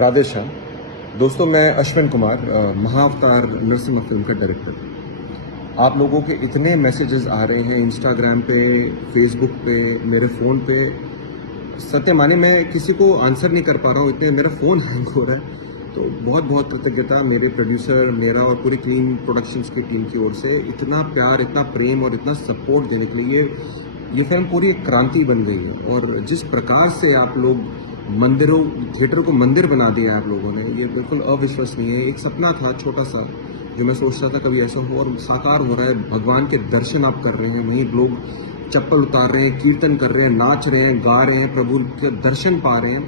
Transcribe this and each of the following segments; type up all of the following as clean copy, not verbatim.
राधे श्याम। दोस्तों, मैं अश्विन कुमार, महाअवतार नरसिम्हा फिल्म का डायरेक्टर। आप लोगों के इतने मैसेजेस आ रहे हैं इंस्टाग्राम पे, फेसबुक पे, मेरे फ़ोन पे। सत्य माने मैं किसी को आंसर नहीं कर पा रहा हूँ, इतने मेरा फ़ोन हैंग हो रहा है। तो बहुत बहुत कृतज्ञता मेरे प्रोड्यूसर, मेरा और पूरी क्लीन प्रोडक्शंस की टीम की ओर से। इतना प्यार, इतना प्रेम और इतना सपोर्ट देने के लिए ये फिल्म पूरी एक क्रांति बन गई है। और जिस प्रकार से आप लोग मंदिरों, थिएटर को मंदिर बना दिया आप लोगों ने, ये बिल्कुल अविश्वसनीय है। एक सपना था छोटा सा जो मैं सोचता था कभी ऐसा हो, और साकार हो रहा है। भगवान के दर्शन आप कर रहे हैं, वहीं लोग चप्पल उतार रहे हैं, कीर्तन कर रहे हैं, नाच रहे हैं, गा रहे हैं, प्रभु के दर्शन पा रहे हैं।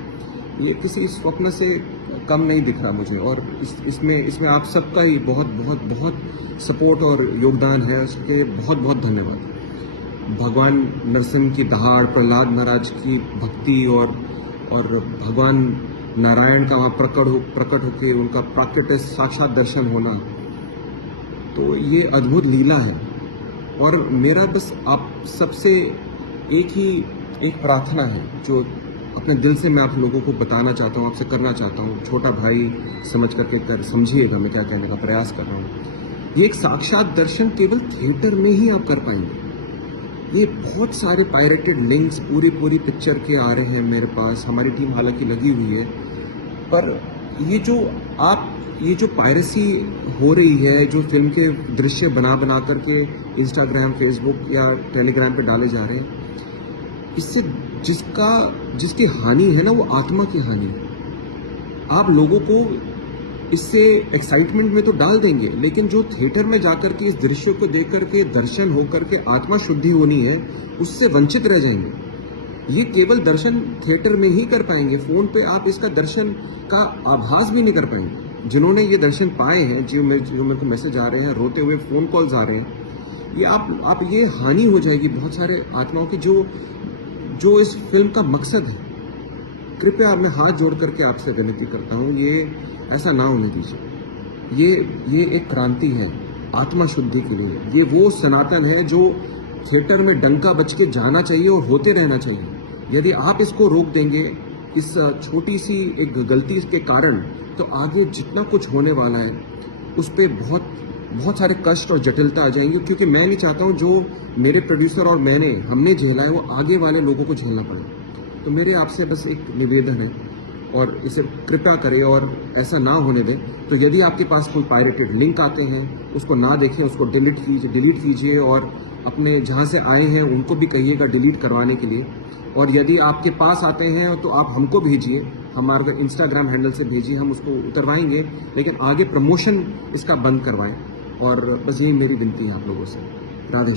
ये किसी स्वप्न से कम नहीं दिख रहा मुझे। और इसमें आप सबका ही बहुत बहुत बहुत सपोर्ट और योगदान है, उसके बहुत बहुत धन्यवाद। भगवान नरसिंह की दहाड़, प्रहलाद महाराज की भक्ति और भगवान नारायण का वहाँ प्रकट होकर उनका प्राकृतिक साक्षात दर्शन होना, तो ये अद्भुत लीला है। और मेरा बस आप सबसे एक प्रार्थना है जो अपने दिल से मैं आप लोगों को बताना चाहता हूँ, आपसे करना चाहता हूँ। छोटा भाई समझ करके समझिएगा मैं क्या कहने का प्रयास कर रहा हूँ। ये एक साक्षात दर्शन केवल थिएटर में ही आप कर पाएंगे। ये बहुत सारे पायरेटेड लिंक्स पूरी पिक्चर के आ रहे हैं मेरे पास, हमारी टीम हालांकि लगी हुई है। पर ये जो पायरेसी हो रही है, जो फिल्म के दृश्य बना करके इंस्टाग्राम, फेसबुक या टेलीग्राम पे डाले जा रहे हैं, इससे जिसकी हानि है ना, वो आत्मा की हानि है। आप लोगों को इससे एक्साइटमेंट में तो डाल देंगे, लेकिन जो थिएटर में जाकर के इस दृश्य को देख करके दर्शन होकर के आत्मा शुद्धि होनी है, उससे वंचित रह जाएंगे। ये केवल दर्शन थिएटर में ही कर पाएंगे। फोन पे आप इसका दर्शन का आभास भी नहीं कर पाएंगे। जिन्होंने ये दर्शन पाए हैं, जो मेरे को मैसेज आ रहे हैं, रोते हुए फोन कॉल्स आ रहे हैं, ये आप ये हानि हो जाएगी बहुत सारे आत्माओं की, जो इस फिल्म का मकसद है। कृपया मैं हाथ जोड़ करके आपसे विनती करता हूँ, ये ऐसा ना होने दीजिए। ये एक क्रांति है आत्मा शुद्धि के लिए। ये वो सनातन है जो थिएटर में डंका बज के जाना चाहिए और होते रहना चाहिए। यदि आप इसको रोक देंगे, इस छोटी सी एक गलती के कारण, तो आगे जितना कुछ होने वाला है उस पर बहुत सारे कष्ट और जटिलता आ जाएंगे। क्योंकि मैं नहीं चाहता हूँ जो मेरे प्रोड्यूसर और हमने झेला है वो आगे वाले लोगों को झेलना पड़े। तो मेरे आपसे बस एक निवेदन है, और इसे कृपया करें और ऐसा ना होने दें। तो यदि आपके पास कोई पायरेटेड लिंक आते हैं, उसको ना देखें, उसको डिलीट कीजिए और अपने जहाँ से आए हैं उनको भी कहिएगा डिलीट करवाने के लिए। और यदि आपके पास आते हैं तो आप हमको भेजिए, हमारे इंस्टाग्राम हैंडल से भेजिए, हम उसको उतरवाएंगे, लेकिन आगे प्रमोशन इसका बंद करवाएं। और बस यही मेरी विनती है आप लोगों से।